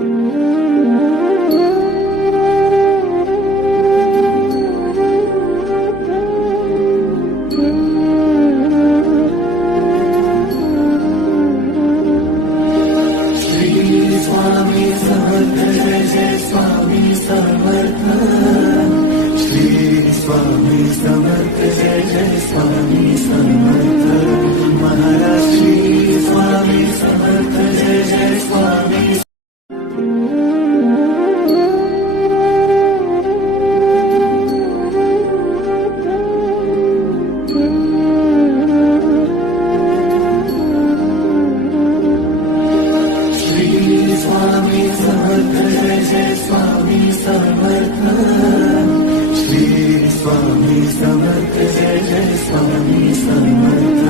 Swami Samarth Jai Jai Swami Samarth. Shri Swami Samarth Jai Jai Swami Samarth. Maharaj Shri Swami Samarth Jai Jai Swami. Swami Samarth Jai Jai Swami Samarth. Shri Swami Samarth Jai Jai Swami Samarth.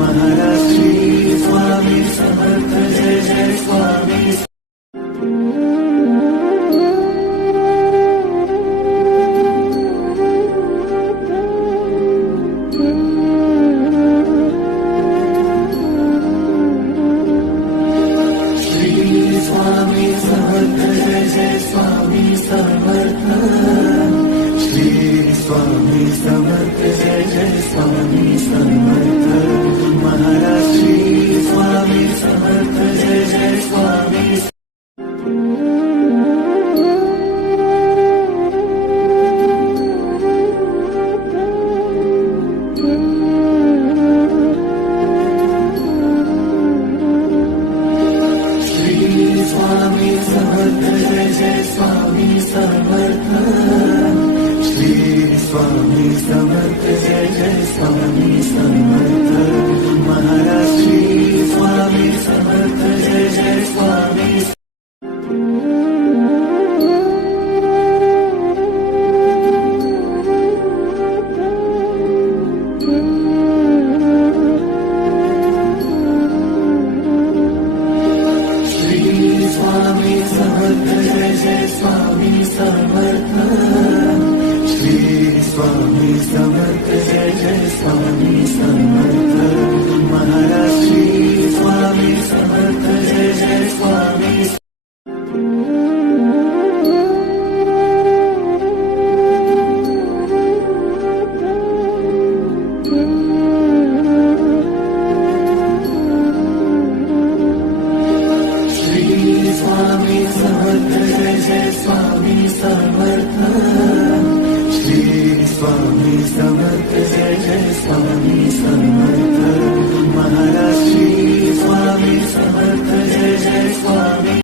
Maharaj Shri Swami Samarth Jai Jai Swami. Swami Samarth Jai Jai Swami Samarth. Shri Swami Samarth Jai Jai Swami Samarth. Maharaj Shri Swami Samarth Jai Jai Swami. Swami Samarth Jai Jai Swami Samarth. Shri Swami Samarth Jai Jai Swami Samarth. Maharaj Shri Swami Samarth Jai Jai Swami. Swami Samarth Jai Jai Swami Samarth. Shri Swami Samarth Jai Jai Swami Samarth. Maharaj Shri Swami Samarth Jai Jai Swami.